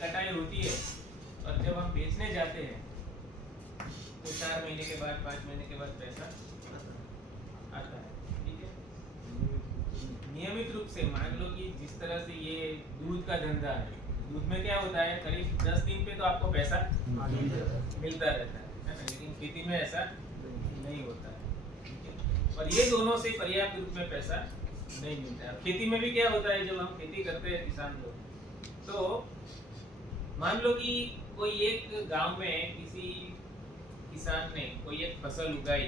कटाई होती है और जब हम बेचने जाते हैं तो 4 महीने के बाद 5 महीने के बाद पैसा आता है। ठीक है, नियमित रूप से मान लो कि जिस तरह से ये दूध का धंधा है, दूध में क्या होता है करीब 10 दिन पे तो आपको पैसा मिलता रहता है ना, लेकिन खेती में ऐसा नहीं होता है। ठीक है, और ये दोनों से पर्याप्त रूप में पैसा नहीं मिलता है। खेती में भी क्या होता है, जब हम खेती करते हैं किसान लोग, तो मान लो कि कोई एक गांव में किसी किसान ने कोई एक फसल उगाई,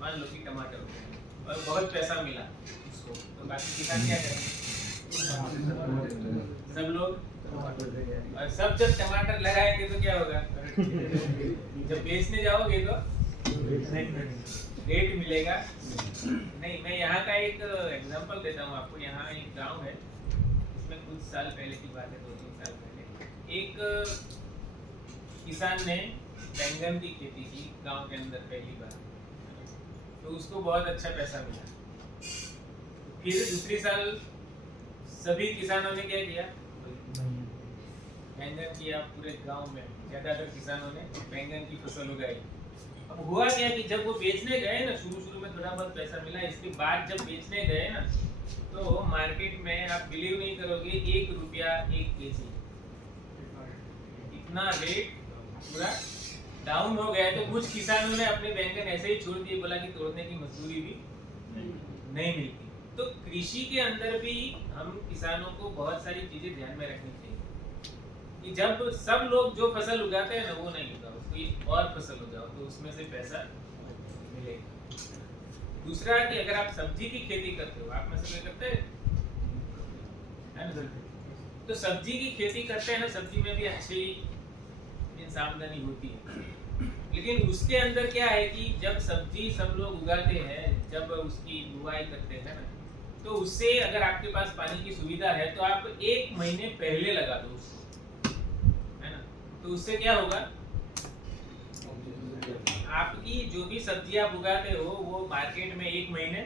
मान लो कि टमाटर उगाए और बहुत पैसा मिला उसको, तो बाकी किसान क्या करेंगे, सब लोग, और सब जब टमाटर लगाएंगे तो क्या होगा, जब बेचने जाओगे तो रेट मिलेगा नहीं। मैं यहाँ का एक एग्जांपल देता हूँ आपको। यहाँ एक गांव है, इसमें कुछ साल पहले की बात है, 2-3 साल पहले एक किसान ने बैंगन की खेती की गांव के अंदर पहली बार, तो उसको बहुत अच्छा पैसा मिला। फिर दूसरी साल सभी किसानों ने क्या किया, बैंगन किया। पूरे गांव में ज्यादातर किसानों ने बैंगन की फसल उगाई। अब हुआ क्या कि जब वो बेचने गए ना, शुरू में थोड़ा बहुत पैसा मिला, इसके बाद जब बेचने गए ना, तो मार्केट में आप बिलीव नहीं करोगे, 1 रुपया 1 केजी, इतना रेट पूरा डाउन हो गया। तो कुछ किसानों ने अपने बैंगन ऐसे ही छोड़ दिए, बोला कि तोड़ने की मजदूरी भी नहीं मिलती। तो कृषि के अंदर भी हम किसानों को बहुत सारी चीजें ध्यान में रखनी चाहिए कि जब सब लोग जो फसल उगाते हैं ना वो नहीं उगाओ, कोई और फसल उगाओ तो उसमें से पैसा मिलेगा। दूसरा कि अगर आप सब्जी की खेती करते हो, आप में से कोई करते हैं ना, तो सब्जी की खेती करते हैं ना, सब्जी में भी अच्छी आमदनी होती है। लेकिन उसके अंदर क्या है कि जब सब्जी सब लोग उगाते हैं, जब उसकी बुआई करते हैं ना, तो उससे अगर आपके पास पानी की सुविधा है तो आप 1 महीने पहले लगा दो उसको, है ना, तो उससे क्या होगा, आपकी जो भी सब्जी आप उगाते हो वो मार्केट में 1 महीने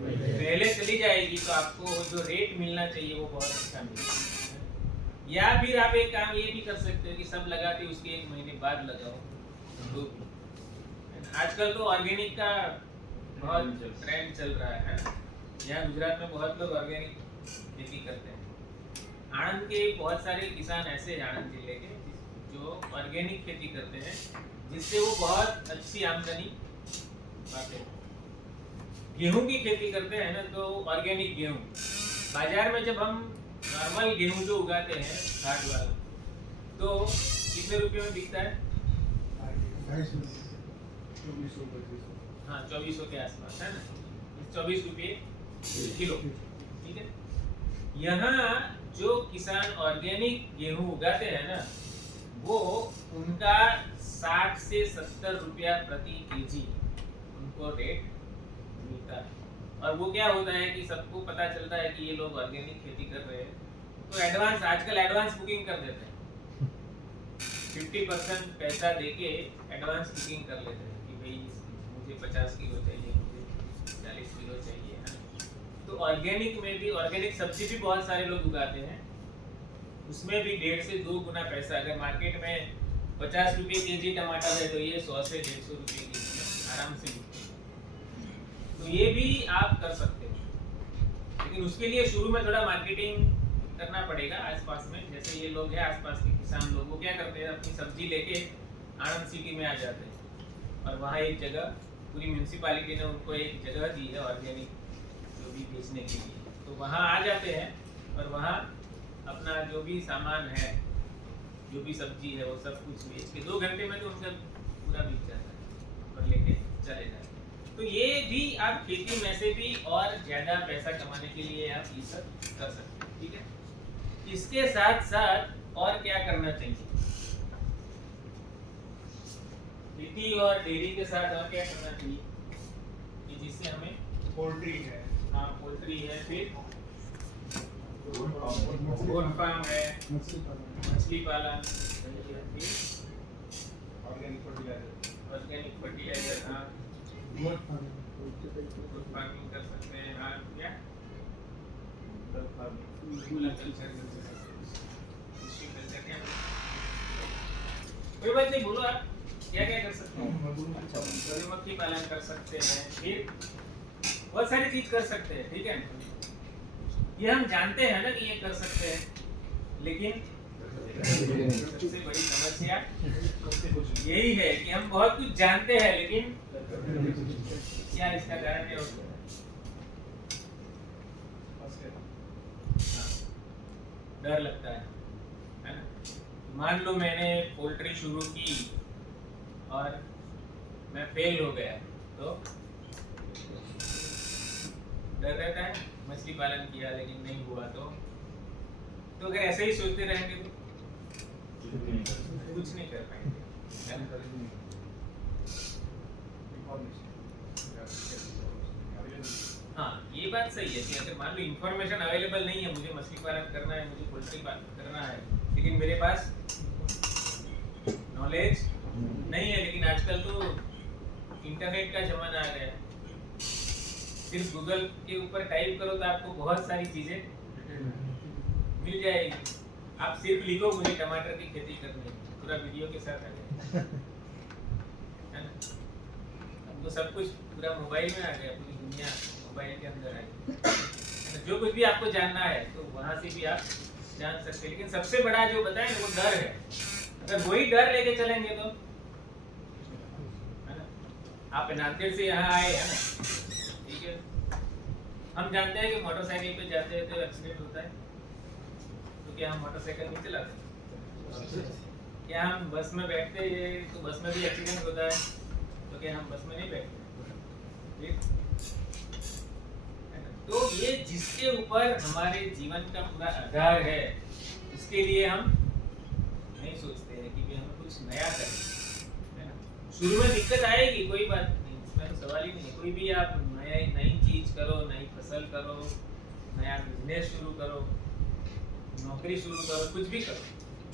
पहले चली जाएगी, तो आपको जो रेट मिलना चाहिए वो बहुत अच्छा मिलेगा। या फिर आप एक काम ये भी कर सकते हो कि सब लगाते उसके 1 महीने बाद लगाओ। तो आजकल तो ऑर्गेनिक का बहुत ट्रेंड चल रहा है ना, यहाँ गुजरात में बहुत लोग ऑर्गेनिक खेती करते हैं। आनंद के बहुत सारे किसान ऐसे हैं आनंद जिले के जो ऑर्गेनिक खेती करते हैं, जिससे वो बहुत अच्छी आमदनी पाते हैं। गेहूं की खेती करते हैं ना, तो ऑर्गेनिक गेहूं बाजार में जब हम नॉर्मल गेहूं जो उगाते हैं घाट वाला, तो कितने रुपए में बिकता है, 2400 के आसपास, है ना, 24 रुपये किलो। ठीक है, यहाँ जो किसान ऑर्गेनिक गेहूं उगाते हैं ना, वो उनका 60 से 70 रुपया प्रति केजी उनको रेट मिलता है। और वो क्या होता है कि सबको पता चलता है कि ये लोग ऑर्गेनिक खेती कर रहे हैं, तो एडवांस, आजकल एडवांस बुकिंग कर देते हैं, 50% पैसा देके एडवांस बुकिंग कर लेते हैं कि भाई मुझे 50 किलो चाहिए, मुझे 40 किलो चाहिए, है। तो ऑर्गेनिक में भी, ऑर्गेनिक सब्जी भी बहुत सारे लोग उगाते हैं, उसमें भी 1.5 से 2 गुना पैसा। अगर मार्केट में 50 रुपये केजी टमाटर है तो ये 100 से 150 रुपये केजी आराम से बिकते हैं। तो ये भी आप कर सकते हो, लेकिन उसके लिए शुरू में थोड़ा मार्केटिंग करना पड़ेगा आसपास में। जैसे ये लोग हैं आसपास के किसान लोग, वो क्या करते हैं, अपनी सब्जी लेके आनंद सिटी में आ जाते हैं, और वहाँ एक जगह, पूरी म्यूनसिपालिटी ने उनको एक जगह दी है ऑर्गेनिक जो भी बेचने के लिए, तो वहाँ आ जाते हैं और वहाँ अपना जो भी सामान है, जो भी सब्जी है, वो सब कुछ बेच के 2 घंटे में तो उनका पूरा बिक जाता है और लेके चले जाते हैं। तो ये भी आप खेती में से भी और ज़्यादा पैसा कमाने के लिए आप ये सब कर सकते हैं। ठीक है, इसके साथ साथ और क्या करना चाहिए, खेती और डेयरी के साथ और क्या करना चाहिए कि जिससे हमें, पोल्ट्री है, हाँ पोल्ट्री है, फिर गोट फार्म है, मछली पालन, ऑर्गेनिक फर्टिलाइजर, हाँ गोट फार्मिंग कर सकते हैं, हाँ क्या कल्चर, क्या कोई बात नहीं, बोलो आप क्या क्या कर सकते हैं। मधुमक्खी पालन कर सकते हैं, फिर बहुत सारी चीज कर सकते हैं, ठीक है। ये हम जानते हैं ना कि ये कर सकते हैं, लेकिन सबसे बड़ी समस्या यही है कि हम बहुत कुछ जानते हैं, लेकिन क्या इसका कारण है? डर लगता है ना। मान लो मैंने पोल्ट्री शुरू की और मैं फेल हो गया, तो डर रहता है। मछली पालन किया लेकिन नहीं हुआ, तो अगर ऐसे ही सोचते रहेंगे तो कुछ नहीं कर पाएंगे। हाँ, ये बात सही है कि अगर मान लो इंफॉर्मेशन अवेलेबल नहीं है, मुझे मछली पालन करना है, मुझे पोल्ट्री पालन करना है, लेकिन मेरे पास नॉलेज नहीं है। लेकिन आजकल तो इंटरनेट का जमाना आ गया है, सिर्फ गूगल के ऊपर टाइप करो तो आपको बहुत सारी चीजें मिल जाएगी। आप सिर्फ लिखो मुझे टमाटर की खेती करनी है, पूरा वीडियो के साथ आ जाएगा, है ना। अब तो सब कुछ पूरा मोबाइल में आ गया, पूरी दुनिया मोबाइल के अंदर आई। जो कुछ भी आपको जानना है तो वहां से भी आप जान सकते हैं। लेकिन सबसे बड़ा जो बताए वो डर है। अगर वही डर लेके चलेंगे तो, है ना। आप नांदेड़ से यहाँ आए, है ना, ठीक है। हम जानते हैं कि मोटरसाइकिल पे जाते हैं तो एक्सीडेंट होता है, तो क्या हम मोटरसाइकिल नहीं चलाते? क्या हम बस में बैठते हैं तो बस में भी एक्सीडेंट होता है, तो क्या हम बस में नहीं बैठते? ठीक। तो ये जिसके ऊपर हमारे जीवन का पूरा आधार है, उसके लिए हम नहीं सोचते हैं कि हम कुछ नया करें, है ना। शुरू में दिक्कत आएगी, कोई बात नहीं, इसमें तो सवाल ही नहीं है। कोई भी आप नई चीज करो, नई फसल करो, नया बिजनेस शुरू करो, नौकरी शुरू करो, कुछ भी करो,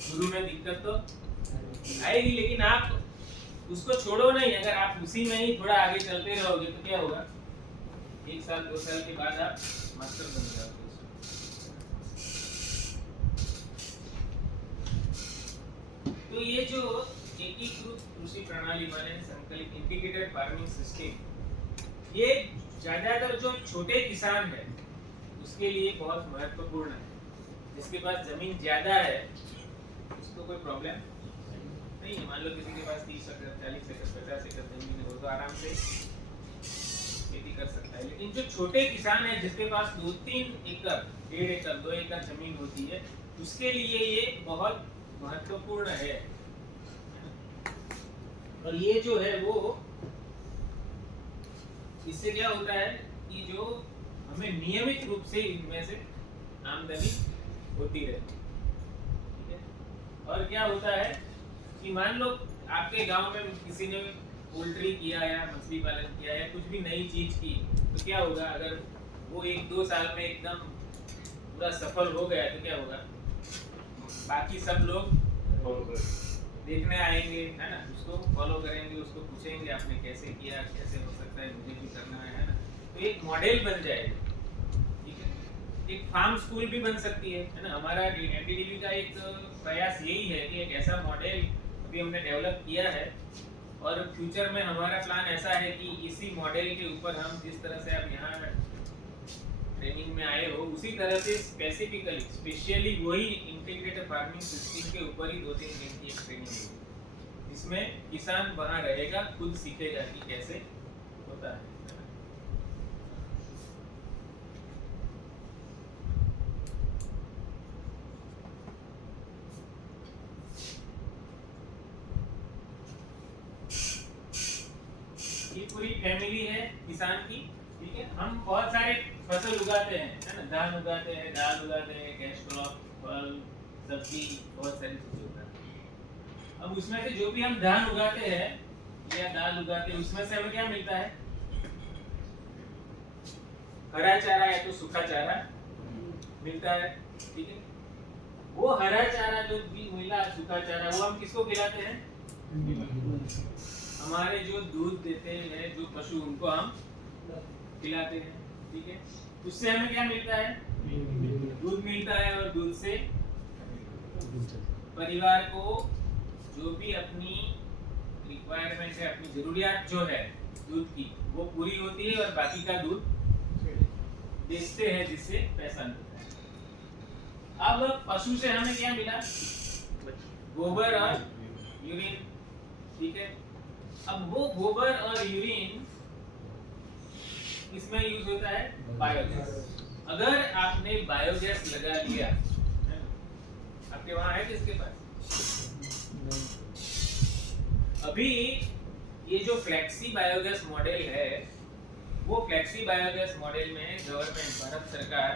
शुरू में दिक्कत तो आएगी, लेकिन आप उसको छोड़ो नहीं। अगर आप उसी में ही थोड़ा आगे चलते रहोगे तो क्या होगा, 1 साल 2 साल के बाद आप मास्टर बन जाओगे। तो ये जो एकीकृत कृषि प्रणाली माने संकलित इंटीग्रेटेड फार्मिंग सिस्टम, ये ज्यादातर जो छोटे किसान है उसके लिए बहुत महत्वपूर्ण है। जिसके पास जमीन ज्यादा है उसको कोई प्रॉब्लम नहीं है। मान लो किसी के पास 30 एकड़, 40 एकड़, 50 एकड़ जमीन है, वो तो आराम से खेती कर सकता है। लेकिन जो छोटे किसान है जिसके पास 2-3 एकड़, 1.5 एकड़, 2 एकड़ जमीन होती है, उसके लिए ये बहुत महत्वपूर्ण है। और ये जो है वो, इससे क्या होता है कि जो हमें नियमित रूप से इनमें से आमदनी होती रहती है, ठीक है। और क्या होता है कि मान लो आपके गांव में किसी ने पोल्ट्री किया या मछली पालन किया या कुछ भी नई चीज की, तो क्या होगा, अगर वो 1-2 साल में एकदम पूरा सफल हो गया तो क्या होगा, बाकी सब लोग देखने आएंगे, है ना, उसको फॉलो करेंगे, उसको पूछेंगे आपने कैसे किया, कैसे हो सकता है, मुझे भी करना है ना। तो एक मॉडल बन जाएगा, ठीक है। एक फार्म स्कूल भी बन सकती है ना। हमारा एनडीडीबी का एक प्रयास यही है कि एक ऐसा मॉडल अभी हमने डेवलप किया है, और फ्यूचर में हमारा प्लान ऐसा है कि इसी मॉडल के ऊपर हम जिस तरह से आप यहाँ ट्रेनिंग में आए हो, उसी तरह से स्पेसिफिकली स्पेशली वही इंटीग्रेटेड फार्मिंग सिस्टम के ऊपर ही 2-3 दिन की एक ट्रेनिंग होगी, जिसमें किसान वहाँ रहेगा, खुद सीखेगा कि कैसे होता है। ये पूरी फैमिली है किसान की, ठीक है। हम बहुत सारे फसल उगाते हैं, है ना, धान उगाते हैं, दाल उगाते हैं, कैश क्रॉप, फल, सब्जी, बहुत सारी चीजें उगाते हैं। अब उसमें से जो भी हम धान उगाते हैं या दाल उगाते हैं, उसमें से हमें क्या मिलता है, हरा चारा या तो सूखा चारा मिलता है, ठीक है। वो हरा चारा जो भी मिला, सूखा चारा, वो हम किसको खिलाते हैं, हमारे जो दूध देते हैं जो पशु, उनको हम खिलाते हैं, ठीक है। उससे हमें क्या मिलता है, दूध मिलता है, और दूध से परिवार को जो भी अपनी रिक्वायरमेंट है, अपनी जरूरियात जो है दूध की, वो पूरी होती है और बाकी का दूध बेचते हैं जिससे पैसा मिलता है। अब पशु से हमें क्या मिला? गोबर और यूरिन, ठीक है। अब वो गोबर और यूरिन इसमें यूज होता है बायोगैस। अगर आपने बायोगैस लगा लिया, आपके वहां है किसके पास? अभी ये जो फ्लेक्सी बायोगैस मॉडल है, वो फ्लेक्सी बायोगैस मॉडल में गवर्नमेंट, भारत सरकार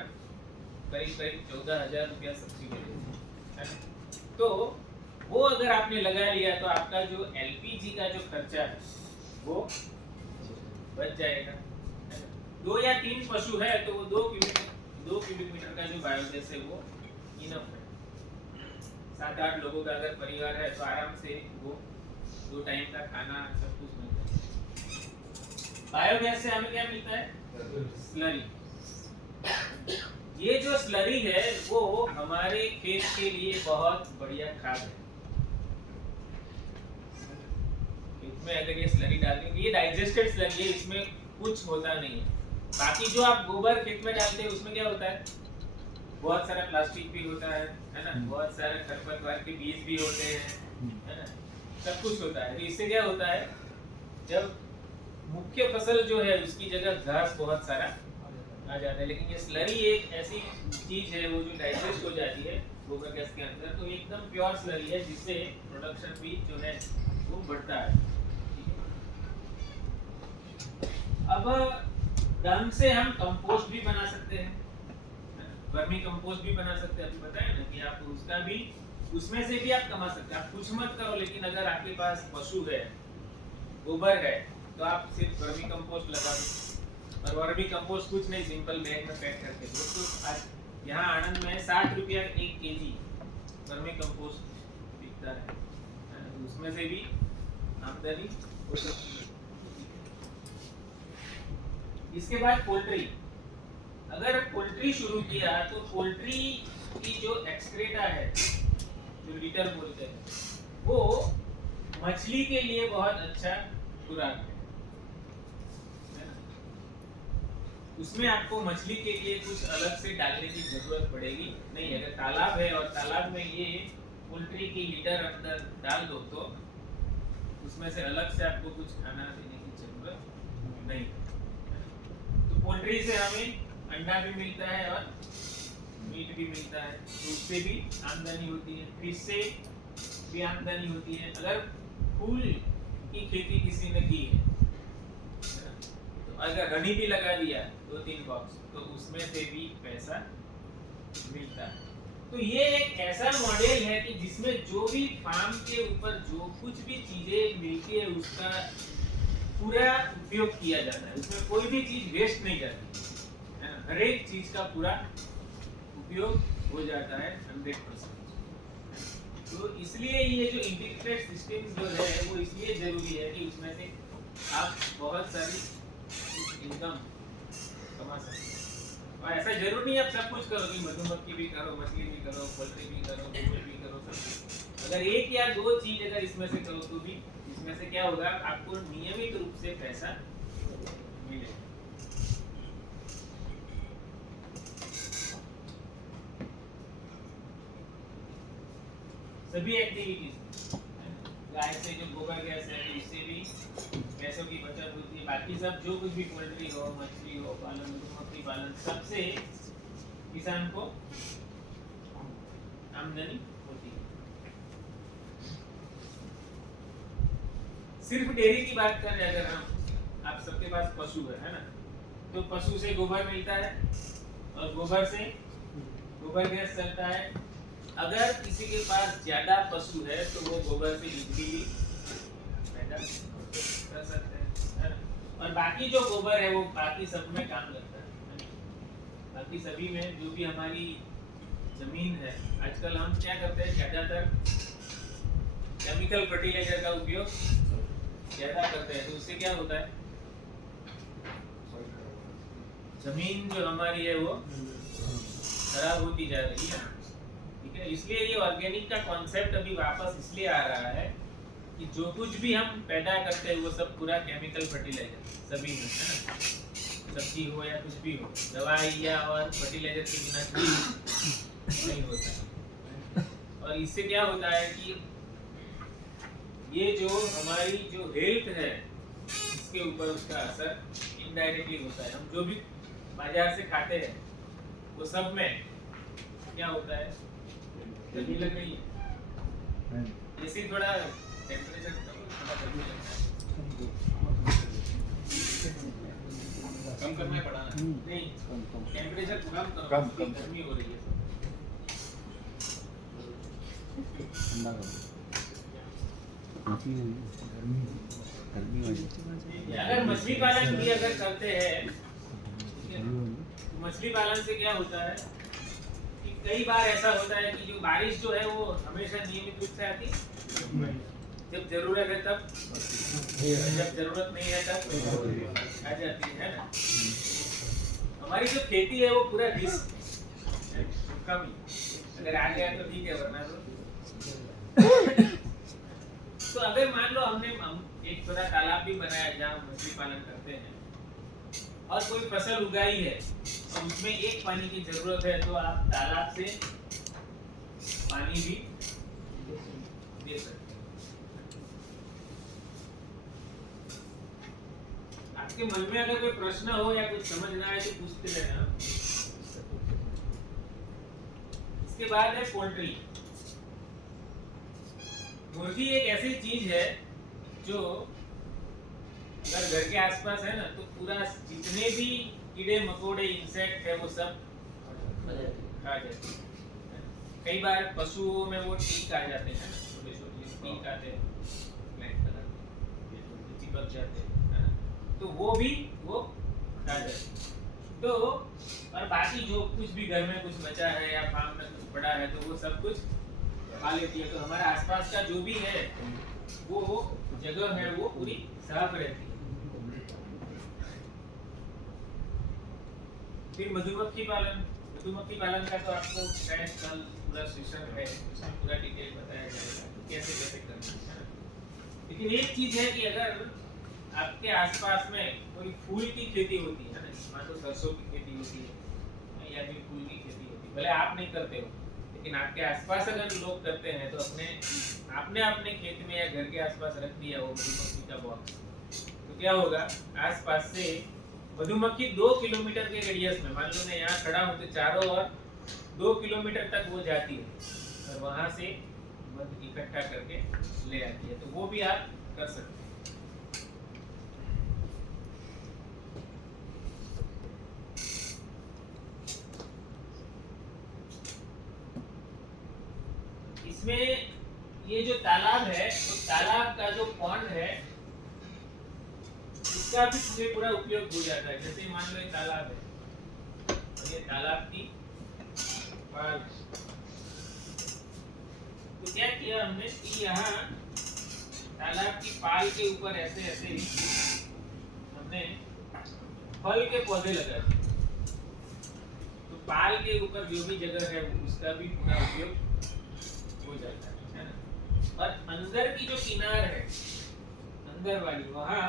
करीब 14,000 रुपया सब्सिडी देती है। तो वो अगर आपने लगा लिया तो आपका जो एलपीजी का जो खर्चा है वो बच जाएगा। 2 या 3 पशु है तो वो 2 क्यूबिक मीटर का जो बायोगैस है वो इनफ है। 7-8 लोगों का अगर परिवार है तो आराम से वो 2 टाइम का खाना सब कुछ मिल जाता है। बायोगैस से हमें क्या मिलता है? स्लरी। ये जो स्लरी है वो हमारे खेत के लिए बहुत बढ़िया खाद है। खेत में अगर ये स्लरी डाल देंगे, ये डाइजेस्टेड स्लरी है, इसमें कुछ होता नहीं है। बाकी जो आप गोबर खेत में डालते हैं उसमें क्या होता है? बहुत सारा प्लास्टिक भी होता है ना, बहुत सारे खरपतवार के बीज भी होते हैं, है ना, सब कुछ होता है। इससे क्या होता है? जब मुख्य फसल जो है उसकी जगह घास बहुत सारा आ जाता है। लेकिन ये स्लरी एक ऐसी चीज है वो जो डाइजेस्ट हो जाती है गोबर गैस के अंदर, तो एकदम प्योर स्लरी है जिससे प्रोडक्शन भी जो है वो बढ़ता है। अब ढंग से हम कंपोस्ट भी बना सकते हैं, वर्मी कंपोस्ट भी बना सकते हैं। अभी बताया ना कि आप उसका भी, उसमें से भी आप कमा सकते हैं। आप कुछ मत करो, लेकिन अगर आपके पास पशु है, गोबर है, तो आप सिर्फ वर्मी कंपोस्ट लगा दो। और वर्मी कंपोस्ट कुछ नहीं, सिंपल बैग में पैक करके दो। तो आज यहाँ आनंद में 60 रुपया 1 केजी वर्मी कंपोस्ट बिकता है, उसमें से भी आमदनी हो सकती है। इसके बाद पोल्ट्री। अगर पोल्ट्री शुरू किया तो पोल्ट्री की जो एक्सक्रेटा है, जो लीटर बोलते हैं, वो मछली के लिए बहुत अच्छा खुराक है। उसमें आपको मछली के लिए कुछ अलग से डालने की जरूरत पड़ेगी नहीं। अगर तालाब है और तालाब में ये पोल्ट्री की लीटर अंदर डाल दो तो उसमें से अलग से आपको कुछ खाना देने की जरूरत नहीं। तो पोल्ट्री से हमें अंडा भी मिलता है और मीट भी मिलता है, तो उससे भी आमदनी होती है। फिश से भी आमदनी होती है। अगर फूल की खेती किसी ने की है, तो अगर हनी भी लगा दिया 2-3 बॉक्स, तो उसमें से भी पैसा मिलता है। तो ये एक ऐसा मॉडल है कि जिसमें जो भी फार्म के ऊपर जो कुछ भी चीजें मिलती है उसका पूरा उपयोग किया जाता है। उसमें कोई भी चीज वेस्ट नहीं जाती है ना, हर एक चीज का पूरा उपयोग हो जाता है 100%। तो इसलिए ये जो इंटीग्रेटेड सिस्टम जो है वो इसलिए जरूरी है कि उसमें से आप बहुत सारी इनकम कमा सकते हैं। और ऐसा जरूर नहीं आप सब कुछ करो कि मधुमक्खी भी करो, मछली भी करो, पोल्ट्री भी करो, गोबर भी करो, सब। अगर 1 या 2 चीज अगर इसमें से करो तो भी इसमें से क्या होगा? आपको नियमित रूप से पैसा मिलेगा। सभी एक्टिविटीज, गाय से जो गोबर गैस है इससे भी पैसों की बचत होती है। बाकी सब जो कुछ भी पोल्ट्री हो, मछली हो, पालन, मधुमक्खी पालन, सबसे किसान को आमदनी होती है। सिर्फ डेयरी की बात करें अगर हम, आप सबके पास पशु है ना, तो पशु से गोबर मिलता है और गोबर से गोबर गैस चलता है। अगर किसी के पास ज्यादा पशु है तो वो गोबर से बिजली भी पैदा कर सकते हैं, है ना। और बाकी जो गोबर है वो बाकी सब में काम करता है। बाकी सभी में जो भी हमारी जमीन है, आजकल हम क्या करते हैं, ज्यादातर केमिकल फर्टिलाइजर का उपयोग ज्यादा करते हैं। तो उससे क्या होता है? जमीन जो हमारी है वो खराब होती जा रही है, ठीक ठीक है, इसलिए ये ऑर्गेनिक का कॉन्सेप्ट अभी वापस इसलिए आ रहा है कि जो कुछ भी हम पैदा करते हैं वो सब पूरा केमिकल फर्टिलाइजर सभी में, है ना, सब्जी हो या कुछ भी हो, दवाई या और फर्टिलाइजर के बिना कुछ नहीं होता। और इससे क्या होता है कि ये जो हमारी जो हेल्थ है इसके ऊपर उसका असर इनडायरेक्टली होता है। हम जो भी बाजार से खाते हैं वो सब में क्या होता है, गर्मी लग रही है, जैसे थोड़ा टेम्परेचर थोड़ा गर्मी लगता है, कम करना पड़ा ना, नहीं टेम्परेचर कम करो, गर्मी हो रही है, अगर मछली पालन भी अगर करते हैं तो मछली पालन से क्या होता है कि कई बार ऐसा होता है कि जो बारिश जो है वो हमेशा नियमित रूप से आती है, जब जरूरत है तब, जब जरूरत नहीं है तब आ जाती है ना। हमारी जो खेती है वो पूरा रिस्क कम, अगर आ गया तो ठीक है, वरना तो अगर मान लो हम एक छोटा तालाब भी बनाया जहाँ मछली पालन करते हैं और कोई फसल उगाई है और उसमें एक पानी की जरूरत है, तो आप तालाब से पानी भी दे सकते हैं। आपके मन में अगर कोई प्रश्न हो या कुछ समझना है तो पूछते रहना। इसके बाद है पोल्ट्री। मुर्गी एक ऐसी चीज है जो अगर घर के आसपास है ना तो पूरा जितने भी कीड़े मकोड़े इंसेक्ट है वो सब खा जाते हैं। कई बार पशुओं में वो टीक आ जाते हैं ना, छोटे छोटे टीक आते हैं, ब्लैक कलर के चिपक जाते हैं, तो वो भी वो खा जाते हैं। तो और बाकी जो कुछ भी घर में कुछ बचा है या फार्म में कुछ पड़ा है तो वो सब कुछ खा लेती है। तो हमारे आसपास का जो भी है वो जगह है वो पूरी साफ रहती है। फिर मधुमक्खी पालन। मधुमक्खी पालन का तो आपको शायद कल पूरा सेशन है, उसमें पूरा डिटेल बताया जाएगा कैसे कैसे करना है। लेकिन एक चीज है कि अगर आपके आसपास में कोई फूल की खेती होती है ना, मान लो सरसों की खेती होती है या फिर फूल की खेती होती है, भले आप नहीं करते हो लेकिन आपके आसपास अगर लोग करते हैं तो आपने अपने खेत में या घर के आसपास रख दिया वो मधुमक्खी का बॉक्स, तो क्या होगा, आसपास से मधुमक्खी 2 किलोमीटर के रेडियस में, मान लो मैं यहाँ खड़ा हूँ तो चारों ओर 2 किलोमीटर तक वो जाती है और वहां से मध इकट्ठा करके ले आती है। तो वो भी आप कर सकते हैं। इसमें ये जो तालाब है तो तालाब का जो पॉन्ड है इसका भी पूरा उपयोग हो जाता है। जैसे मान लो ये तालाब है और ये तालाब की पाल, तो क्या किया हमने कि यहाँ तालाब की पाल के ऊपर ऐसे ऐसे हमने फल के पौधे लगा दिए। तो पाल के ऊपर जो भी जगह है उसका भी पूरा उपयोग हो जाता है ना। और अंदर की जो किनार है अंदर वाली, वहां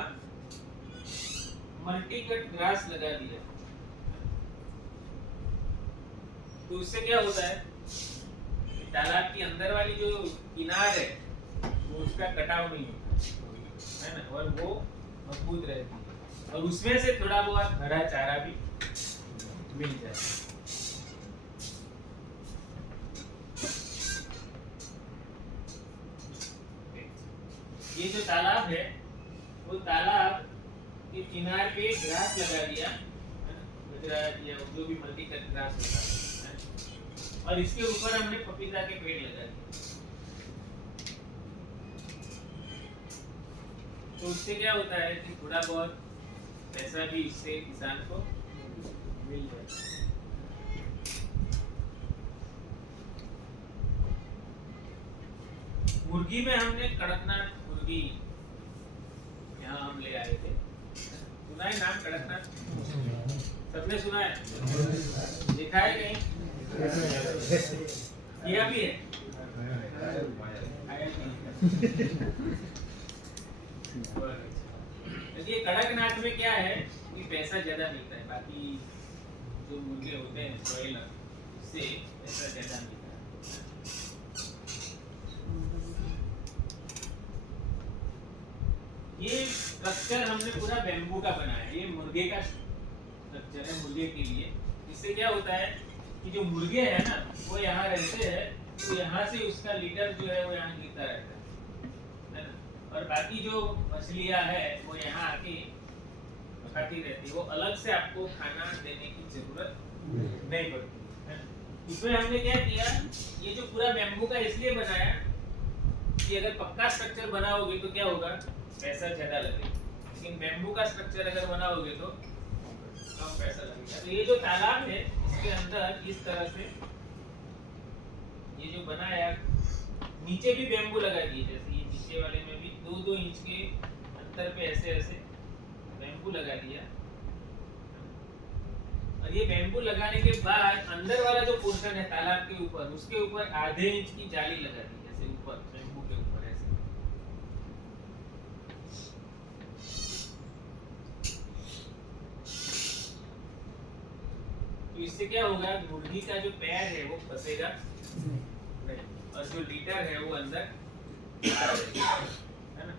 मल्टीकट ग्रास लगा दिया। तो उससे क्या होता है, तालाब की अंदर वाली जो किनार है वो उसका कटाव नहीं होता है ना, और वो मजबूत रहती है और उसमें से थोड़ा बहुत हरा चारा भी मिल जाता है। ये जो तालाब है वो तालाब के किनारे पे ग्रास लगा दिया, गजरा या जो भी मल्टीकट ग्रास होता है, और इसके ऊपर हमने पपीता के पेड़ लगा दिए। तो उससे क्या होता है कि थोड़ा बहुत पैसा भी इससे किसान को मिल जाता है। मुर्गी में हमने कड़कनाथ मुर्गी यहाँ हम ले आए थे, सुना है नाम कड़कनाथ? सबने सुना है, देखा है कहीं? किया भी है। ये कड़कनाथ में क्या है कि पैसा ज्यादा मिलता है, बाकी जो मुर्गे होते हैं ब्रॉयलर उससे पैसा ज्यादा मिलता है। ये स्ट्रक्चर हमने पूरा बैम्बू का बनाया है, ये मुर्गे का स्ट्रक्चर है मुर्गे के लिए। इससे क्या होता है कि जो मुर्गे हैं ना वो यहाँ रहते हैं, तो यहाँ से उसका लीडर जो है वो यहाँ गिरता रहता है ना, और बाकी जो मछलियाँ है वो यहाँ आके खाती रहती है, वो अलग से आपको खाना देने की जरूरत नहीं पड़ती है। इसमें हमने क्या किया, ये जो पूरा बैम्बू का इसलिए बनाया कि अगर पक्का स्ट्रक्चर बनाओगे तो क्या होगा, पैसा ज्यादा लगेगा, लेकिन बैम्बू का स्ट्रक्चर अगर बनाओगे तो कम पैसा लगेगा। तो ये जो तालाब है इसके अंदर इस तरह से ये जो बनाया, नीचे भी बैम्बू लगा दिए, जैसे ये नीचे वाले में भी 2-2 इंच के अंतर पे ऐसे ऐसे बैम्बू लगा दिया। और ये बैम्बू लगाने के बाद अंदर वाला जो पोर्शन है तालाब के ऊपर, उसके ऊपर आधे इंच की जाली लगा दी, जैसे ऊपर बैम्बू के ऊपर ऐसे। तो इससे क्या होगा, मुर्गी का जो पैर है वो फंसेगा नहीं, और जो लीडर है वो अंदर है ना।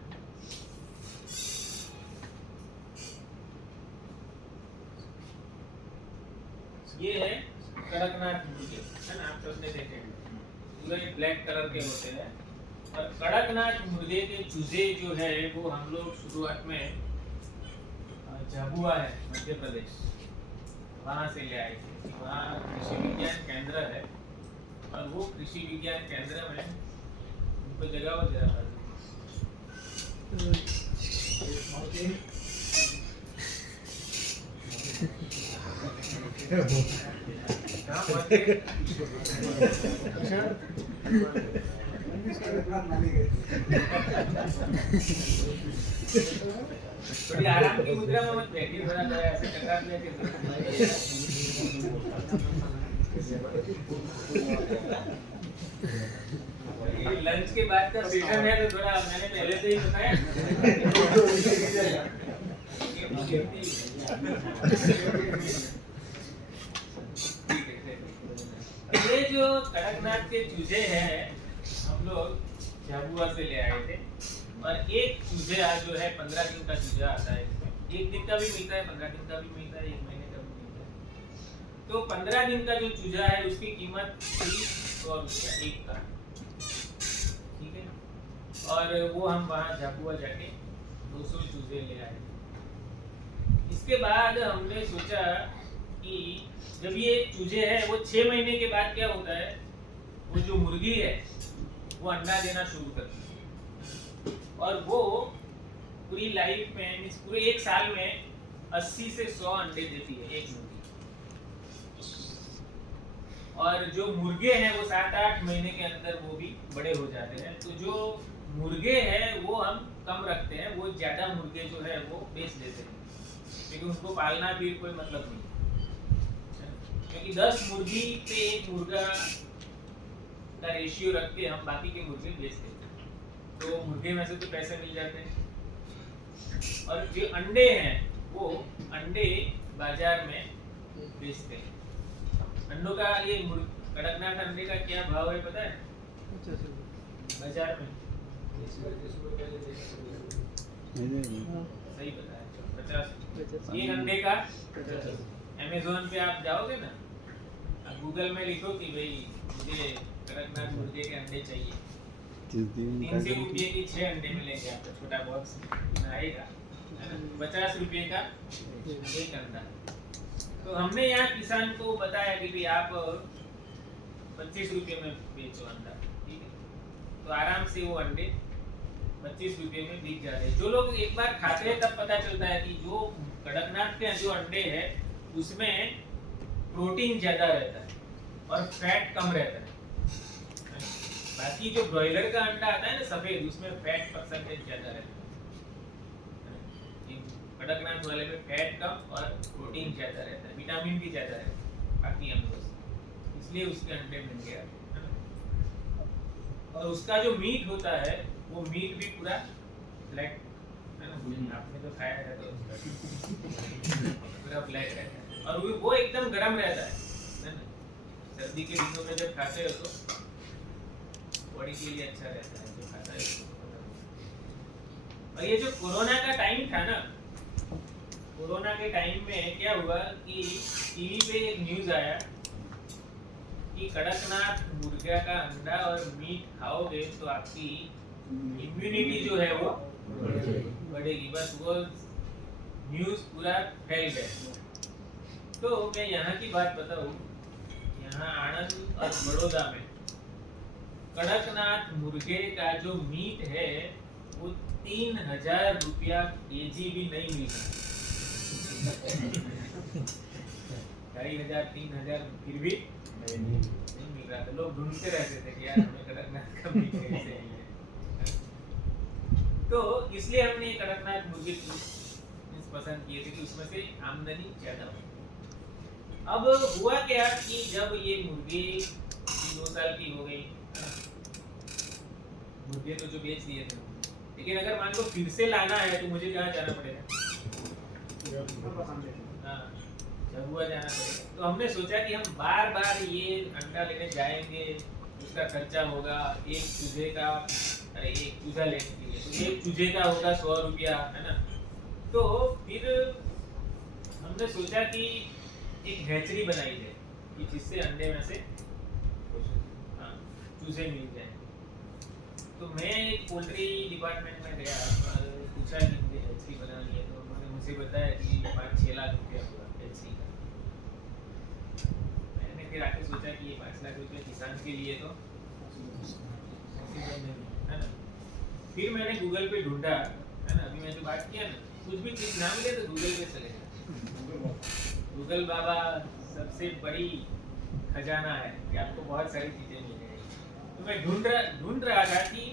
ये है कड़कनाथ मुर्गे, है ना, आप सबने देखे हैं, पूरे ब्लैक कलर के होते हैं। और कड़कनाथ मुर्गे के चूजे जो है वो हम लोग शुरुआत में झाबुआ है मध्य प्रदेश, वहाँ से ले आए थे। वहाँ कृषि विज्ञान केंद्र है, और वो कृषि विज्ञान केंद्र में उनको जगह हो जरा थोड़ी आराम की मुद्रा में मत बैठिए, थोड़ा थोड़ा ऐसे टकरा लेके ये लंच के बाद का सेशन है, तो थोड़ा मैंने पहले से ही बताया। ये जो कड़कनाथ के चूजे हैं हम लोग झाबुआ से ले आए थे, और एक चूजा जो है 15 दिन का चूजा आता है इसमें, 1 दिन का भी मिलता है, 15 दिन का भी मिलता है, 1 महीने का भी मिलता है। तो 15 दिन का जो चूजा है उसकी कीमत 100 रुपया एक का, ठीक है। और वो हम वहाँ झाबुआ जाके 200 चूजे ले आए। इसके बाद हमने सोचा कि जब ये चूजे हैं वो 6 महीने के बाद क्या होता है, वो जो मुर्गी है वो अंडा देना शुरू करती है, और वो पूरी लाइफ में, पूरे 1 साल में 80 से 100 अंडे देती है एक मुर्गी। और जो मुर्गे हैं वो 7-8 महीने के अंदर वो भी बड़े हो जाते हैं। तो जो मुर्गे हैं वो हम कम रखते हैं, वो ज्यादा मुर्गे जो है वो बेच देते हैं, क्योंकि उनको पालना भी कोई मतलब नहीं, क्योंकि 10 मुर्गी पे 1 मुर्गा का रेशियो रख के हम बाकी के मुर्गे बेच देते हैं, तो मुर्गे में से तो पैसे मिल जाते हैं। और जो अंडे हैं वो अंडे बाजार में बेचते हैं। अंडों का ये कड़कनाथ अंडे का क्या भाव है पता है बाजार में? सही बताया, 50 एक अंडे का। अमेज़न पे आप जाओगे ना, आप गूगल में लिखो कि भाई मुझे कड़कनाथ मुर्गे के अंडे चाहिए, 300 रुपये की 6 अंडे मिलेंगे आपको, छोटा बॉक्स आएगा, 50 रुपये का एक अंडा। तो हमने यहाँ किसान को बताया कि भाई आप 25 रुपये में बेचो अंडा, ठीक है। तो आराम से वो अंडे 25 रुपये में बिक जाते हैं। जो लोग एक बार खाते हैं तब पता चलता है कि जो कड़कनाथ के जो अंडे हैं उसमें प्रोटीन ज्यादा रहता है और फैट कम रहता है। बाकी जो ब्रॉयलर का अंडा आता है ना सफेद, उसमें फैट परसेंटेज ज्यादा रहता है। कड़कनाथ वाले में फैट कम और प्रोटीन ज्यादा रहता है, विटामिन भी ज्यादा रहता है बाकी अमलों से, इसलिए उसके अंडे महंगे आते हैं। और उसका जो मीट होता है वो मीट भी पूरा ब्लैक है ना, आपने तो खाया है तो पूरा ब्लैक रहता है और वो एकदम गर्म रहता है ना। सर्दी के दिनों में जब खाते हो तो बॉडी के लिए अच्छा रहता है जो खाता है उसको। और ये जो कोरोना का टाइम था ना, कोरोना के टाइम में क्या हुआ कि टीवी पे एक न्यूज़ आया कि कड़कनाथ मुर्गा का अंडा और मीट खाओगे तो आपकी इम्यूनिटी जो है वो बढ़ेगी। बस वो न्यूज़ पूरा फैल गया। तो मैं यहाँ की बात बताऊँ, यहाँ आनंद और बड़ौदा में कड़कनाथ मुर्गे का जो मीट है वो 3000 रुपया केजी भी नहीं मिल रहा। 2500 3000 फिर भी नहीं मिल रहा था। लोग ढूंढते रहते थे कि यार हमें कड़कनाथ का मीट कैसे मिले। तो इसलिए हमने कड़कनाथ मुर्गे पसंद किए थे कि उसमें से आमदनी ज्यादा हो। अब हुआ क्या कि जब ये मुर्गे 2 साल की हो गई, मुर्गे तो जो बेच दिए थे, लेकिन अगर मान लो फिर से लाना है तो मुझे कहाँ जाना पड़ेगा? हाँ, झबुआ जाना पड़ेगा। तो हमने सोचा कि हम बार बार ये अंडा लेने जाएंगे, उसका खर्चा होगा एक चूजे का, अरे एक चूजा लेने के लिए तो एक चूजे का होगा 100 रुपया, है ना। तो फिर हमने सोचा कि एक हैचरी बनाई जाए कि जिससे अंडे में से चूजे मिल जाए। तो मैं एक पोल्ट्री डिपार्टमेंट में गया और पूछा कि मुझे हैचरी बनानी है, तो उन्होंने मुझे बताया कि 5-6 लाख रुपया हुआ हैचरी का। मैंने फिर आके सोचा कि ये 5 लाख रुपया किसान के लिए तो है ना। फिर मैंने गूगल पे ढूंढा, है ना, अभी मैं जो बात किया ना, कुछ भी चीज ना मिले तो गूगल पे चले जाए। गूगल बाबा सबसे बड़ी खजाना है कि आपको बहुत सारी चीजें मिल जाएगी। तो मैं ढूंढ रहा था कि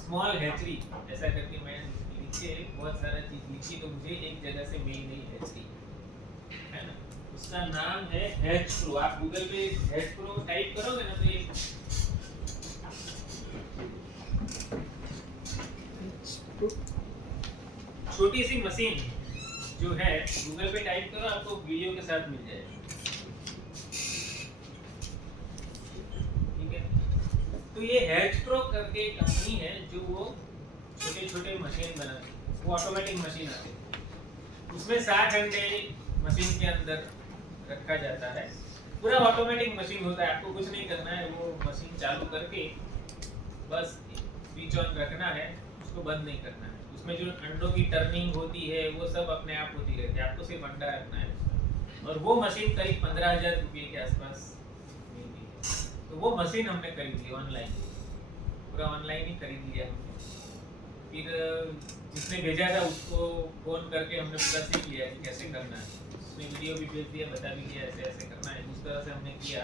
स्मॉल हैचरी ऐसा करके मैं नीचे बहुत सारा चीज लिखी, तो मुझे एक जगह से मिल गई हैचरी, है ना। उसका नाम है हैच प्रो। आप गूगल पे हैच प्रो टाइप करोगे ना तो ये छोटी सी मशीन जो है, गूगल पे टाइप करो आपको वीडियो के साथ मिल जाएगा, ठीक है। तो ये हैच प्रो करके कंपनी है जो वो छोटे छोटे मशीन बनाती है, वो ऑटोमेटिक मशीन आती है। उसमें 60 अंडे मशीन के अंदर रखा जाता है, पूरा ऑटोमेटिक मशीन होता है, आपको कुछ नहीं करना है। वो मशीन चालू करके बस स्विच ऑन रखना है, उसको बंद नहीं करना है। उसमें जो अंडों की टर्निंग होती है वो सब अपने आप होती रहती है, आपको सिर्फ अंडा रखना है। और वो मशीन करीब 15,000 रुपये के आसपास मिलती है। तो वो मशीन हमने खरीदी ऑनलाइन, पूरा ऑनलाइन ही खरीद लिया हमने। फिर जिसने भेजा था उसको फ़ोन करके हमने पूरा सीख लिया कि कैसे करना है। उसने वीडियो भी भेज दिया, बता भी दिया ऐसे ऐसे करना है। उस तरह से हमने किया।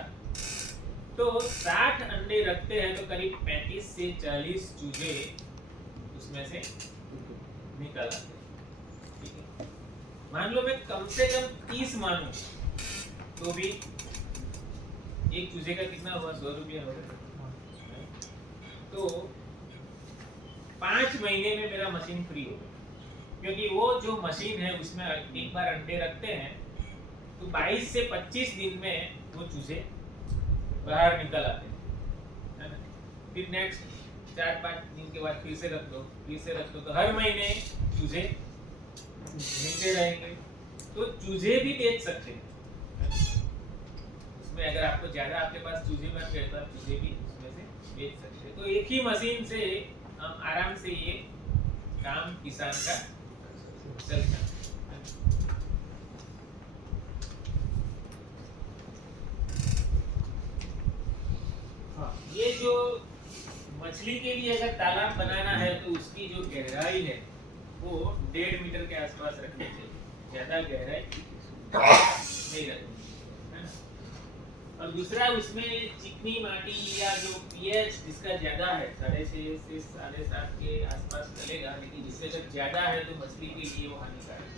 तो 60 अंडे रखते हैं तो करीब 35 से 40 चूजे उसमें से निकाल आते हैं, ठीक है। मान लो मैं कम से कम 30 मानूं तो भी एक चूजे का कितना हुआ? 100 रुपया होगा। तो 5 महीने में मेरा मशीन फ्री हो गया, क्योंकि वो जो मशीन है उसमें एक बार अंडे रखते हैं तो 22 से 25 दिन में वो चूजे बाहर निकल आते हैं, है ना। फिर नेक्स्ट 4-5 दिन के बाद फिर से रख दो, तो हर महीने चूजे मिलते रहेंगे। तो चूजे भी बेच सकते हैं उसमें, अगर आपको ज्यादा आपके पास चूजे बन गए तो आप चूजे भी उसमें से बेच सकते हैं। तो एक ही मशीन से हम आराम से ये काम किसान का चलता है। ये जो मछली के लिए अगर तालाब बनाना है तो उसकी जो गहराई है वो 1.5 मीटर के आसपास रखनी चाहिए, ज्यादा गहराई नहीं रखनी, है ना। और दूसरा उसमें चिकनी माटी या जो पीएच जिसका ज्यादा है 6.5 से 7.5 के आसपास चलेगा, लेकिन जिससे जब ज्यादा है तो मछली के लिए वो हानिकारक है।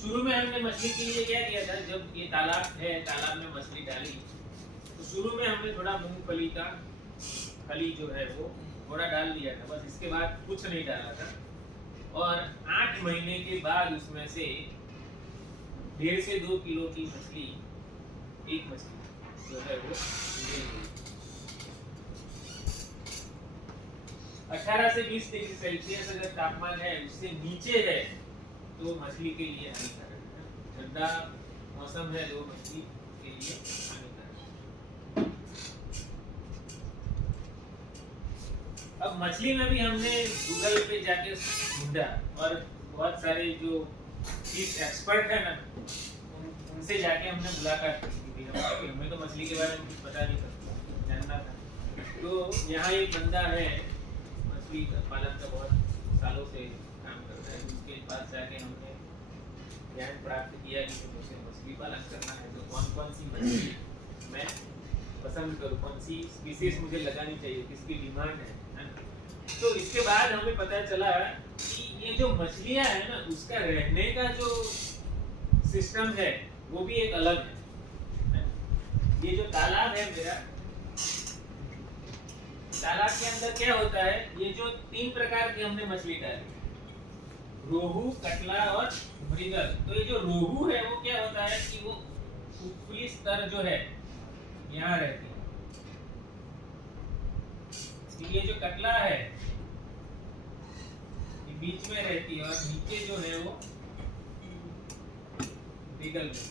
शुरू में हमने मछली के लिए क्या किया था, जब ये तालाब है, तालाब में मछली डाली तो शुरू में हमने थोड़ा मूंगफली का फली जो है वो थोड़ा डाल दिया था, बस इसके बाद कुछ नहीं डाला था। और 8 महीने के बाद उसमें से 1.5 से 2 किलो की मछली, एक मछली जो है वो 18 से 20 डिग्री सेल्सियस अगर तापमान है उससे नीचे है तो मछली के लिए हानिकारक है। ठंडा मौसम है तो मछली के लिए हानिकारक है। अब मछली में भी हमने गूगल पे जाके ढूंढा और बहुत सारे जो फिश एक्सपर्ट है ना उनसे जाके हमने मुलाकात की थी। हमें तो मछली के बारे में कुछ पता नहीं था, जानना था। तो यहाँ एक बंदा है मछली पालन का बहुत सालों से काम करता है, उसके पास जाके हमने ज्ञान प्राप्त किया कि मुझे मछली पालन करना है तो कौन कौन सी मछली मैं पसंद करूँ, कौन सी स्पीसीज मुझे लगानी चाहिए, किसकी डिमांड है ना। तो इसके बाद हमें पता चला कि ये जो मछलियाँ है ना उसका रहने का जो सिस्टम है वो भी एक अलग है। ये जो तालाब है मेरा, तालाब के अंदर क्या होता है, ये जो 3 प्रकार की हमने मछली डाली, रोहू, कटला और मृगल। तो ये जो रोहू है वो क्या होता है कि वो ऊपरी स्तर जो है यहाँ रहती है। ये जो कटला है ये बीच में रहती है और नीचे जो है वो मृगल में।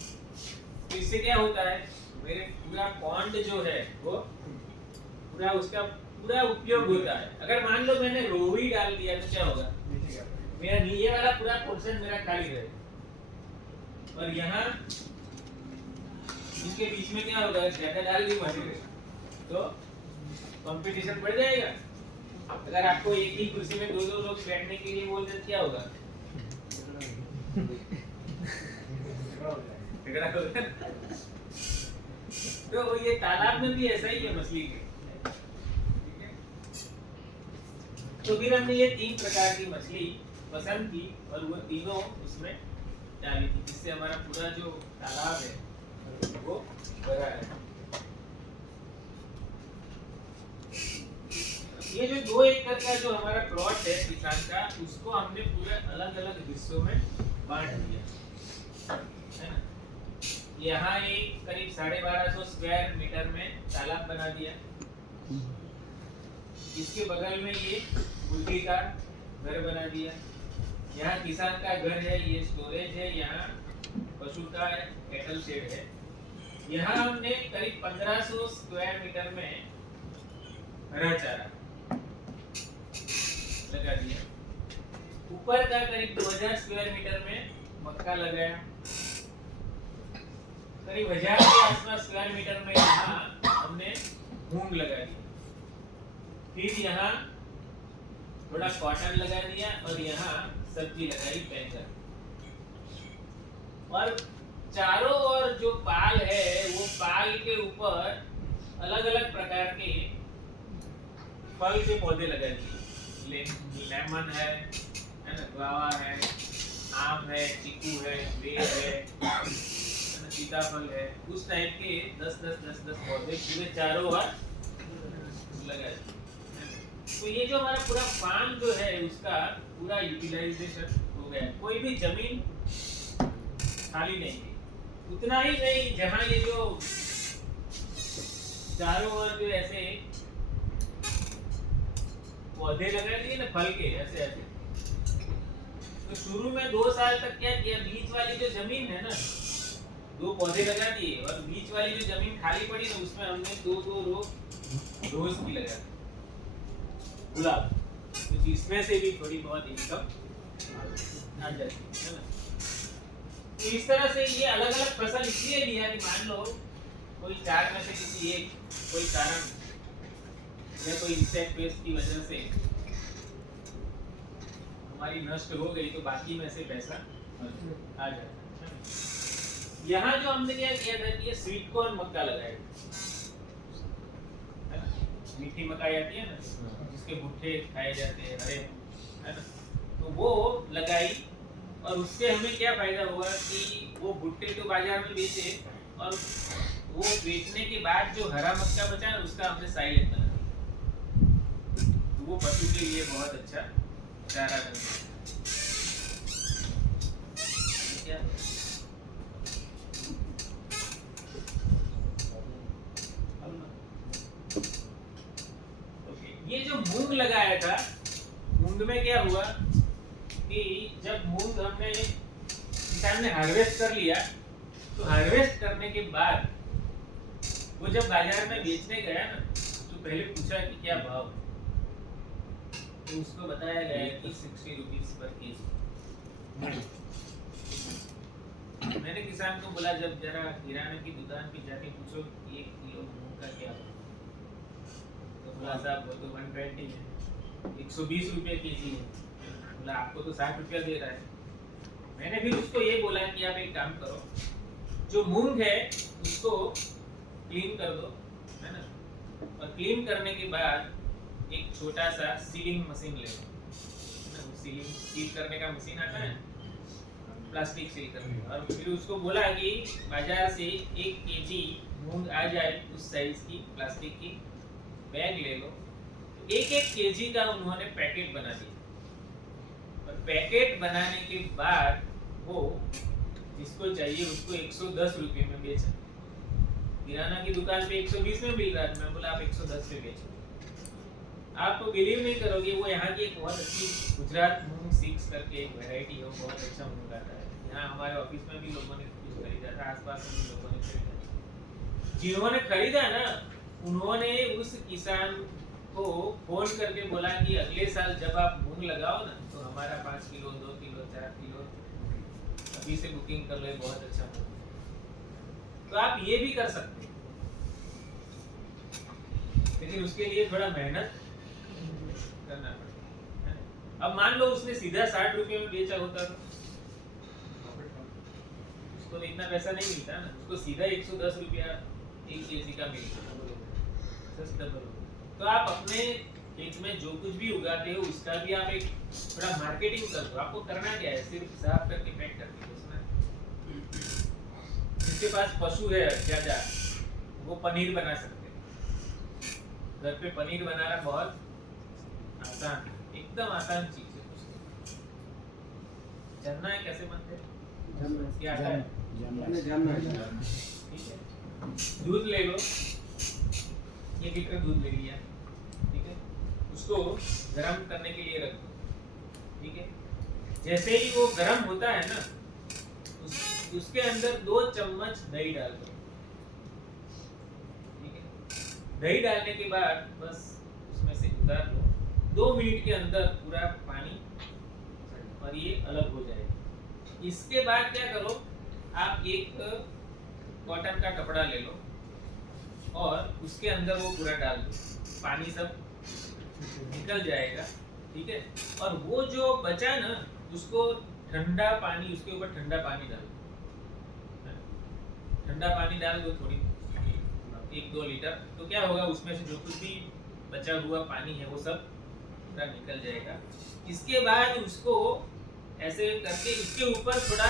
तो इससे क्या होता है, मेरे पूरा पॉन्ड जो है वो पूरा उसका पूरा उपयोग होता है। अगर मान लो मैंने रोहू ही डाल दिया तो क्या होगा, मेरा नीचे वाला पूरा पोर्शन मेरा खाली रहेगा और यहाँ इसके बीच में क्या होगा, ज्यादा डाल दी मछली तो कंपटीशन बढ़ जाएगा। अगर आपको एक ही कुर्सी में 2-2 लोग बैठने के लिए बोल दे क्या होगा, झगड़ा होगा। तो ये तालाब में भी ऐसा ही है मछली के। तो फिर हमने ये 3 प्रकार की मछली पसंद की और वो तीनों उसमें डाली थी, जिससे हमारा पूरा जो तालाब है वो भरा है। ये जो 2 एकड़ का जो हमारा प्लॉट है किसान का, उसको हमने पूरे अलग-अलग हिस्सों में बांट दिया है ना। यहाँ एक करीब 1250 स्क्वायर मीटर में तालाब बना दिया। इसके बगल में ये मुर्गी का घर बना दिया। यहाँ किसान का घर है, ये स्टोरेज है, यहाँ पशु का कैटल शेड है। यहाँ हमने करीब 1500 स्क्वायर मीटर में हरा चारा लगा दिया। ऊपर का करीब 2000 स्क्वायर मीटर में मक्का लगाया। करीब 1000 के आसपास स्क्वायर मीटर में यहाँ हमने मूंग लगा दिया। फिर यहाँ थोड़ा कॉटन लगा दिया और यहाँ सब्जी लगाई, बैंगन। और चारों ओर जो पाल है वो पाल के ऊपर अलग-अलग प्रकार के फल के पौधे लगा दिए। लेमन है ना, गुआवा है, आम है, चीकू है, बेर है, सीताफल है। उस टाइप के 10-10 पौधे पूरे चारों ओर लगा दिए। तो ये जो हमारा पूरा फार्म जो है उसका पूरा यूटिलाइजेशन हो गया। कोई भी जमीन खाली नहीं है। उतना ही नहीं, जहाँ ये जो चारों ओर जो ऐसे पौधे लगा दिए ना फल के ऐसे ऐसे, तो शुरू में 2 साल तक क्या किया, बीच वाली जो जमीन है ना 2 पौधे लगा दिए और बीच वाली जो जमीन खाली पड़ी ना उसमें हमने 2-2 रोज की लगा दी गुलाब, तो इसमें से भी थोड़ी बहुत इनकम आ जाती है ना। तो इस तरह से ये अलग-अलग फसल इसलिए लिया कि मान लो कोई 4 में से किसी एक कोई कारण या कोई इंसेक्ट पेस्ट की वजह से हमारी नष्ट हो गई तो बाकी में से पैसा आ जाता है। यहाँ जो हमने क्या किया था कि ये स्वीट कॉर्न मक्का लगाया, मीठी मकाई आती है ना जिसके भुट्टे खाए जाते हैं हरे, है ना, तो वो लगाई। और उससे हमें क्या फायदा हुआ कि वो भुट्टे तो बाजार में बेचे और वो बेचने के बाद जो हरा मक्का बचा ना उसका हमने साइलेज बना दिया। तो वो पशु के लिए बहुत अच्छा चारा बन गया। क्या ये जो मूंग लगाया था, मूंग में क्या हुआ कि जब मूंग हमने किसान ने हार्वेस्ट कर लिया, तो हार्वेस्ट करने के बाद वो जब बाजार में बेचने गया ना, तो पहले पूछा कि क्या भाव, तो उसको बताया गया कि 60 रुपीज पर केजी। मैंने किसान को बोला जब जरा किराने की दुकान पे जाके पूछो 1 किलो मूंग का क्या भाव, तो बोला साहब वो तो 120 है, 120 रुपये केजी है। बोला आपको तो 60 रुपया दे रहा है। मैंने भी उसको ये बोला कि आप एक काम करो, जो मूंग है उसको क्लीन कर दो, है ना, और क्लीन करने के बाद एक छोटा सा सीलिंग मशीन ले लो, सीलिंग सील करने का मशीन आता है, प्लास्टिक सील करने का, और फिर उसको बोला कि बाजार से 1 केजी मूंग आ जाए उस साइज की प्लास्टिक की बैग ले लो। 1-1 केजी का उन्होंने पैकेट बना दिया, और पैकेट बनाने के बाद वो जिसको चाहिए उसको 110 रुपये में बेचा। किराना की दुकान पे 120 में मिल रहा था, मैं बोला आप 110 पे बेचो। आप तो बिलीव नहीं करोगे, वो यहाँ की एक बहुत अच्छी गुजरात मूंग 6 करके एक वैरायटी है, वो बहुत अच्छा मूंग आता है। यहाँ हमारे ऑफिस में भी लोगों ने कुछ खरीदा था, आसपास में भी लोगों ने खरीदा। जिन्होंने खरीदा ना, उन्होंने उस किसान को फोन करके बोला कि अगले साल जब आप मूंग लगाओ ना, तो हमारा 5 किलो 2 किलो 4 किलो अभी से बुकिंग कर लो, बहुत अच्छा मूंग। तो आप ये भी कर सकते हैं, लेकिन उसके लिए थोड़ा मेहनत करना पड़ता है। अब मान लो उसने सीधा 60 रुपये में बेचा होता तो उसको इतना पैसा नहीं मिलता ना, उसको सीधा 110 रुपया 1 केजी का मिलता, सस्ता। तो आप अपने खेत में जो कुछ भी उगाते हो उसका भी आप एक थोड़ा मार्केटिंग कर दो। आपको करना क्या है, सिर्फ साफ करके पैक करके बेचना। जिसके पास पशु है ज्यादा, वो पनीर बना सकते हैं। घर पे पनीर बनाना बहुत आसान, एकदम आसान चीज है। जानना है कैसे बनते हैं, क्या आता है, ठीक है। दूध ले लो, 1 लीटर दूध ले लिया, ठीक है, उसको गर्म करने के लिए रख दो, ठीक है। जैसे ही वो गर्म होता है ना, उसके अंदर 2 चम्मच दही डाल दो, ठीक है। दही डालने के बाद बस उसमें से उतार लो, 2 मिनट के अंदर पूरा पानी और ये अलग हो जाएगा। इसके बाद क्या करो, आप एक कॉटन का कपड़ा ले लो और उसके अंदर वो पूरा डाल दो, पानी सब निकल जाएगा, ठीक है। और वो जो बचा ना, उसको ठंडा पानी, उसके ऊपर ठंडा पानी डाल दो, ठंडा पानी डाल दो थोड़ी, 1-2 लीटर। तो क्या होगा, उसमें से जो कुछ भी बचा हुआ पानी है वो सब पूरा निकल जाएगा। इसके बाद उसको ऐसे करके इसके ऊपर थोड़ा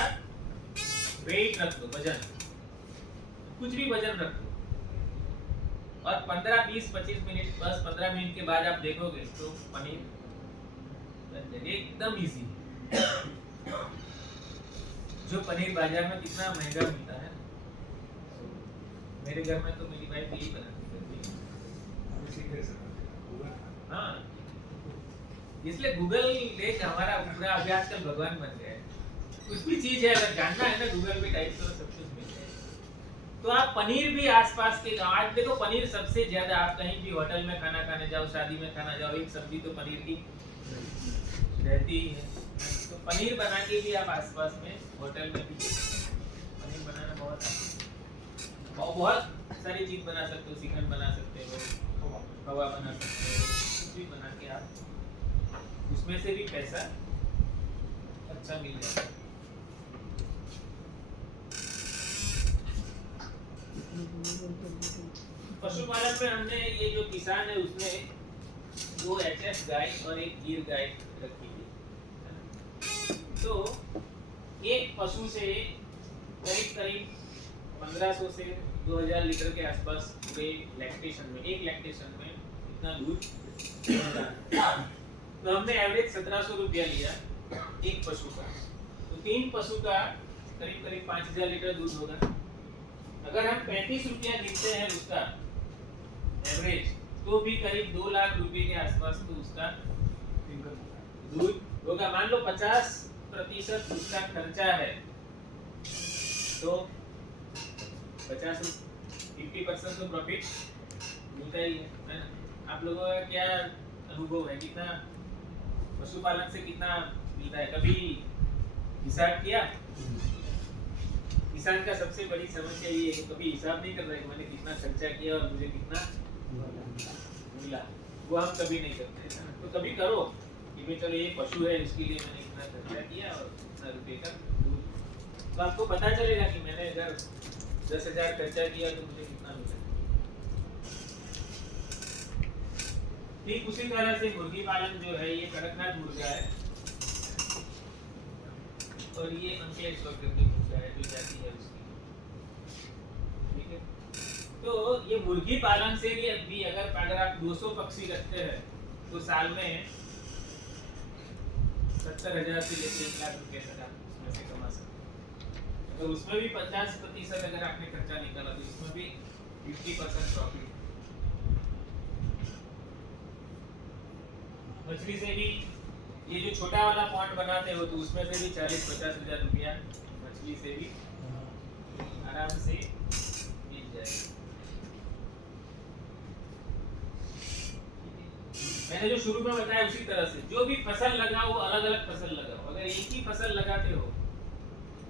वेट रख दो, वजन, कुछ भी वजन रख दो, और 15, 20, 25 मिनट, बस 15 मिनट के बाद आप देखोगे तो पनीर बन जाएगा, एकदम इजी। जो पनीर बाजार में कितना महंगा मिलता है, मेरे घर में तो मेरी वाइफ यही बनाती है। हाँ, इसलिए गूगल एक हमारा पूरा अभी आजकल भगवान बन गया है। कुछ भी चीज है अगर जानना है ना, गूगल पे टाइप करो, सब कुछ मिल जाएगा। तो आप पनीर भी आसपास के, आज देखो पनीर सबसे ज्यादा, आप कहीं भी होटल में खाना खाने जाओ, शादी में खाना जाओ, एक सब्जी तो पनीर की रहती ही है। तो पनीर बना के भी आप आसपास में होटल में भी पनीर बनाना बहुत आसान, और बहुत सारी चीज बना सकते हो, चिकन बना सकते हो, खवा बना सकते हो, कुछ भी बना के आप उसमें से भी पैसा अच्छा मिल जाता है। पशुपालन में हमने ये जो किसान है उसने 2 एचएफ गाय और 1 गिर गाय रखी है। तो एक पशु से करीब 1500 से 2000 लीटर के आसपास पूरे लैक्टेशन में, एक लैक्टेशन में इतना दूध होता है। तो हमने एवरेज 1700 रुपया लिया एक पशु का, तो 3 पशु का करीब करीब 5000 लीटर दूध होगा। अगर हम 35 रुपया गिनते हैं उसका एवरेज, तो भी करीब 2 लाख रुपए के आसपास तो उसका दूध होगा। मान लो 50% उसका खर्चा है, तो 50% तो प्रॉफिट मिलता ही है ना। आप लोगों का क्या अनुभव है, कितना पशुपालन से कितना मिलता है? कभी हिसाब किया? किसान का सबसे बड़ी समस्या ये है कि कभी हिसाब नहीं कर रहा है कि मैंने कितना खर्चा किया और मुझे कितना मिला, वो हम कभी नहीं करते हैं। तो कभी करो कि भाई चलो ये पशु है, इसके लिए मैंने इतना खर्चा किया और इतना रुपए का दूध, तो आपको पता चलेगा कि मैंने अगर 10,000 खर्चा किया तो मुझे कितना मिला। ठीक उसी तरह से मुर्गी पालन जो है, ये कड़कनाथ मुर्गा है और ये अंकलेश्वर करके मुर्गा है जो जाती है उसकी, ठीक है। तो ये मुर्गी पालन से भी अगर आप 200 पक्षी रखते हैं तो साल में 70,000 से लेकर 1 लाख रुपए तक आप उसमें से कमा सकते हैं। अगर उसमें भी 50% अगर आपने खर्चा निकाला तो इसमें भी 50% प्रॉफिट। मछली से भी ये जो छोटा वाला पॉन्ड बनाते हो तो उसमें से भी 40-50 हजार रुपया मछली से भी आराम से मिल जाएगा। मैंने जो शुरू में बताया उसी तरह से जो भी फसल लगाओ वो अलग अलग फसल लगाओ। अगर एक ही फसल लगाते हो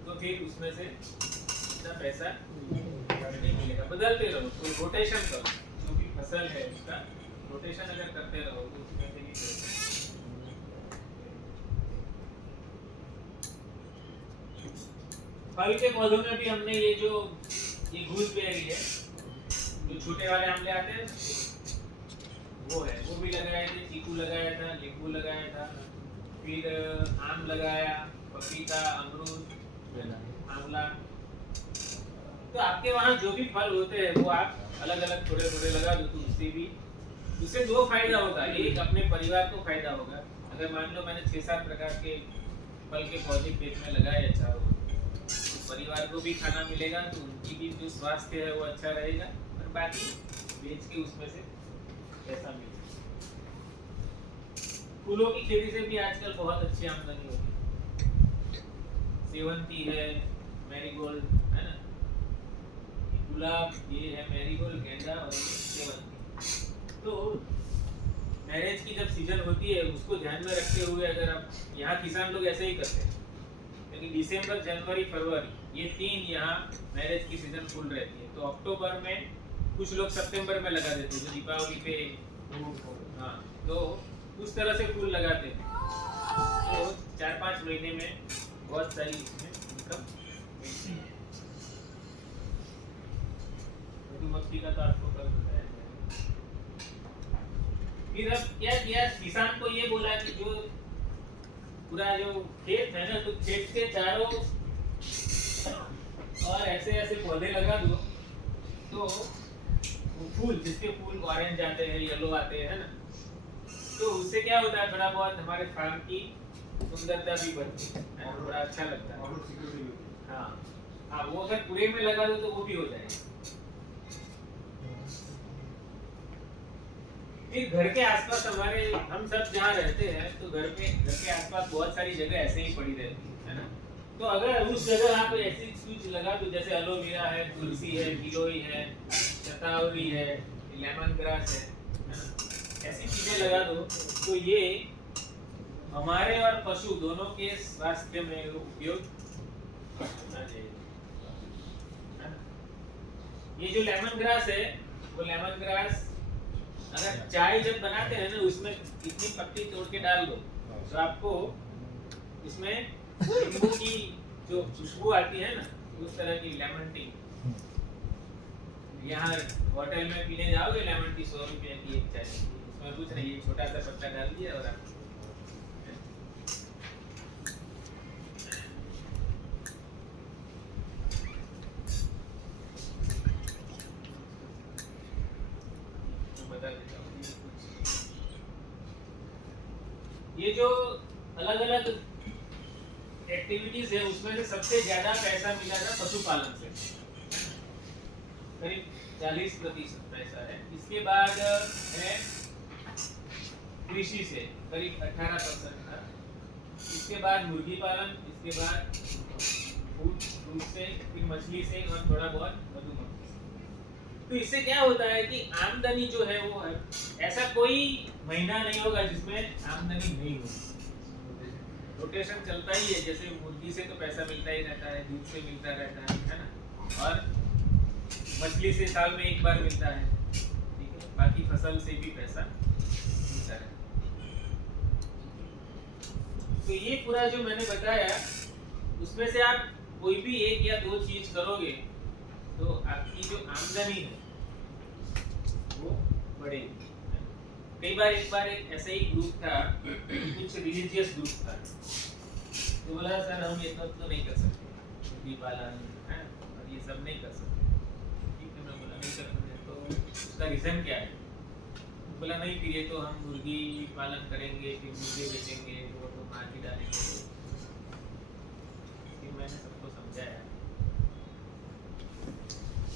तो फिर उसमें से इतना पैसा नहीं मिलेगा, बदलते रहो, तो रोटेशन करो। जो भी फसल है उसका रोटेशन अगर करते रहो तो उसमें से भी पैसा। फल के पौधों में भी हमने ये गूसबेरी है, जो छोटे वाले आमले आते हैं वो है, वो भी लगाए थे। चीकू लगाया था, नींबू लगाया था, फिर आम लगाया, पपीता, अमरूद, आंवला। तो आपके वहाँ जो भी फल होते हैं वो आप अलग अलग थोड़े थोड़े लगा दो, तो उससे 2 फायदा होगा। एक, अपने परिवार को फायदा होगा। अगर मान लो मैंने 6-7 प्रकार के फल के पौधे खेत में लगाए चारों, तो परिवार को भी खाना मिलेगा, तो उनकी भी जो स्वास्थ्य है वो अच्छा रहेगा, और बाकी बेच के उसमें से पैसा मिलेगा। फूलों की खेती से भी आजकल बहुत अच्छी आमदनी होती है। सेवंती है, मैरीगोल्ड है ना, गुलाब, ये है मैरीगोल्ड, गेंदा और सेवंती। तो मैरिज की जब सीजन होती है उसको ध्यान में रखते हुए अगर आप, यहाँ किसान लोग ऐसे ही करते हैं, क्योंकि दिसंबर, जनवरी, फरवरी ये 3 यहाँ मैरिज की सीजन फुल रहती है। तो अक्टूबर में कुछ लोग सितंबर में लगा देते हैं, जो दीपावली पे, हाँ, तो उस तरह से फूल लगाते हैं। तो 4-5 महीने में बहुत सारी इसमें इनकम मिलती है। मधुमक्खी का तो आपको कल बताया जाएगा। फिर अब क्या किया, किसान को ये बोला कि जो पूरा जो खेत है ना, तो खेत के चारों और ऐसे ऐसे पौधे लगा दो, तो फूल, जिसके फूल ऑरेंज आते हैं, येलो आते हैं ना, तो उससे क्या होता है, थोड़ा बहुत हमारे फार्म की सुंदरता भी बढ़ती है, थोड़ा अच्छा लगता है। हाँ हाँ, वो अगर पूरे में लगा दो तो वो भी हो जाएगा। फिर घर के आसपास हमारे, हम सब जहाँ रहते हैं, तो घर के आसपास बहुत सारी जगह ऐसे ही पड़ी रहती है ना। तो अगर उस जगह आप ऐसी चीज लगा दो, जैसे एलोवेरा है, तुलसी है, गिलोय है, शतावरी है, लेमन ग्रास है, ऐसी चीजें लगा दो, तो ये हमारे और पशु दोनों के स्वास्थ्य में उपयोग आ जाएगा। ये जो लेमन ग्रास है, वो लेमन ग्रास अगर चाय जब बनाते हैं ना, उसमें इतनी पत्ती तोड़ के डाल दो, तो आपको उसमें नींबू की जो खुशबू आती है ना, उस तरह की लेमन टी। यहाँ होटल में पीने जाओगे, लेमन टी 100 रुपये की एक चाय, उसमें कुछ नहीं, छोटा सा पत्ता डाल दिया और आप ये जो अलग अलग एक्टिविटीज है उसमें से सबसे ज्यादा पैसा मिला था पशुपालन से, करीब 40% पैसा है। इसके बाद है कृषि से करीब 18% था। इसके बाद मुर्गी पालन, इसके बाद दूध से, फिर मछली से और थोड़ा बहुत मधुमक्खी से। तो इससे क्या होता है कि आमदनी जो है वो है, ऐसा कोई महीना नहीं होगा जिसमें आमदनी नहीं होगी। रोटेशन चलता ही है, जैसे मुर्गी से तो पैसा मिलता ही रहता है, दूध से मिलता रहता है ना, और मछली से साल में एक बार मिलता है, ठीक है, बाकी फसल से भी पैसा मिलता है। तो ये पूरा जो मैंने बताया उसमें से आप कोई भी एक या दो चीज करोगे तो आपकी जो आमदनी है वो बढ़ेगी। कई बार एक ऐसा ही ग्रुप था, कुछ रिलीजियस ग्रुप था, तो बोला सर हम ये सब तो नहीं कर सकते, मुर्गी पालन है और ये सब नहीं कर सकते। ठीक है, मैं बोला नहीं कर सकते, तो उसका रीजन क्या है? बोला नहीं, फिर ये तो हम मुर्गी पालन करेंगे, फिर मुर्गे बेचेंगे, वो तो मार भी डालेंगे। फिर मैंने सबको समझाया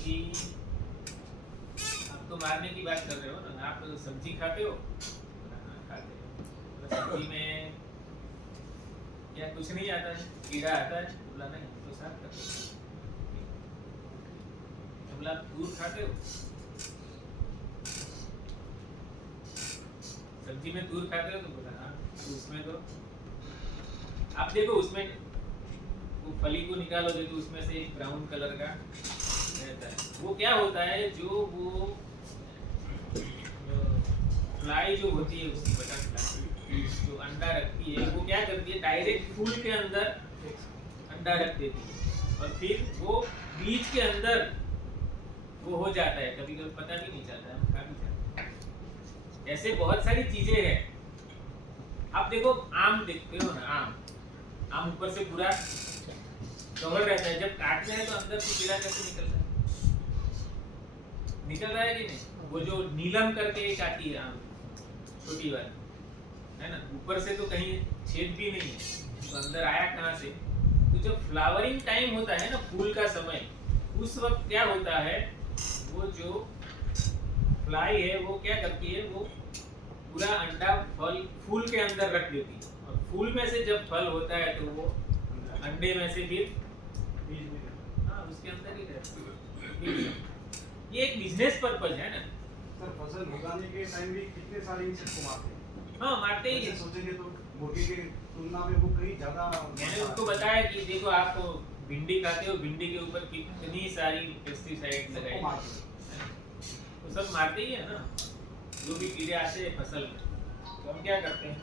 कि आप तो मारने की बात कर रहे हो ना, आप सब्जी खाते हो? हाँ खाते हो। तो सब्जी में क्या कुछ नहीं आता है, कीड़ा आता है? बोला नहीं, तो साफ करते हो। बोला दूध खाते हो? सब्जी में दूध खाते हो? तो बोला हाँ। तो उसमें तो आप देखो, उसमें वो फली को निकालोगे तो उसमें से एक ब्राउन कलर का रहता है। वो क्या होता है, जो वो फ्लाई जो होती है उसकी बटरफ्लाई जो अंडा रखती है, वो क्या करती है, डायरेक्ट फूल के अंदर अंडा रख देती है और फिर वो बीज के अंदर वो हो जाता है, कभी कभी पता भी नहीं चलता है, हम खा भी जाते हैं। ऐसे बहुत सारी चीजें हैं। आप देखो आम देखते हो ना, आम ऊपर से पूरा कवर रहता है, जब काटते हैं तो अंदर से कीड़ा कैसे निकलता है? निकल रहा है कि नहीं? वो जो नीलम करके एक आती है आम, छोटी वाली, है ना, ऊपर से तो कहीं छेद भी नहीं है, तो अंदर आया कहाँ से? तो जब फ्लावरिंग टाइम होता है ना, फूल का समय, उस वक्त क्या होता है, वो जो फ्लाई है वो क्या करती है, वो पूरा अंडा फूल के अंदर रख देती है, और फूल में से जब फल होता है तो वो अंडे में से फिर हाँ उसके अंदर ही रहता है। ये एक बिजनेस पर्पस है ना सर। फसल उगाने के टाइम भी कितने सारे इंसेक्ट को मारते हैं? हाँ मारते ही है। सोचेंगे तो मुर्गी के तुलना में वो कहीं ज्यादा। मैंने उनको बताया कि देखो आप भिंडी खाते हो, भिंडी के ऊपर कितनी सारी पेस्टिसाइड लगाई, तो सब मारते ही है ना, जो भी कीड़े आते हैं फसल में। तो हम क्या करते हैं,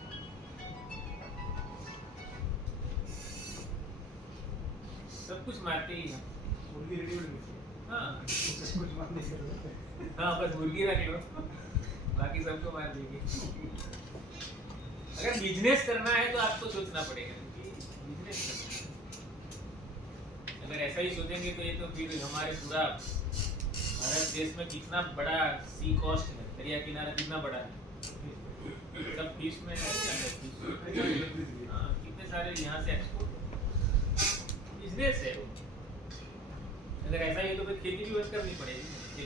सब कुछ मारते ही हैं। मुर्गी रेडीमेड मिलती है। हाँ सब कुछ मारने के लिए। हाँ बस मुर्गी रख लो, बाकी सबको मार देंगे। अगर बिजनेस करना है तो आपको सोचना पड़ेगा कि बिजनेस करना है। अगर ऐसा ही सोचेंगे तो ये तो फिर हमारे पूरा भारत देश में कितना बड़ा सी कॉस्ट है, दरिया किनारा कितना बड़ा है, सब फिश में नहीं जाता है, हाँ कितने सारे यहाँ से एक्सपोर्ट बिजनेस है। अगर ऐसा ही है तो फिर खेती भी बंद करनी पड़ेगी।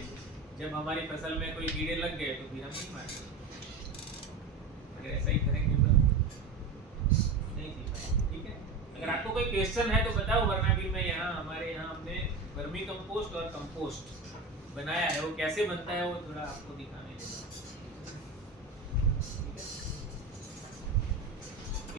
जब हमारी फसल में कोई कीड़े लग गए तो फिर हम नहीं मारेंगे। अगर ऐसा ही करेंगे तो नहीं जी पाएंगे। ठीक है, अगर आपको कोई क्वेश्चन है तो बताओ, वरना फिर मैं यहाँ हमारे यहाँ हमने वर्मी कंपोस्ट और कंपोस्ट बनाया है, वो कैसे बनता है वो थोड़ा आपको दिखाने लगा।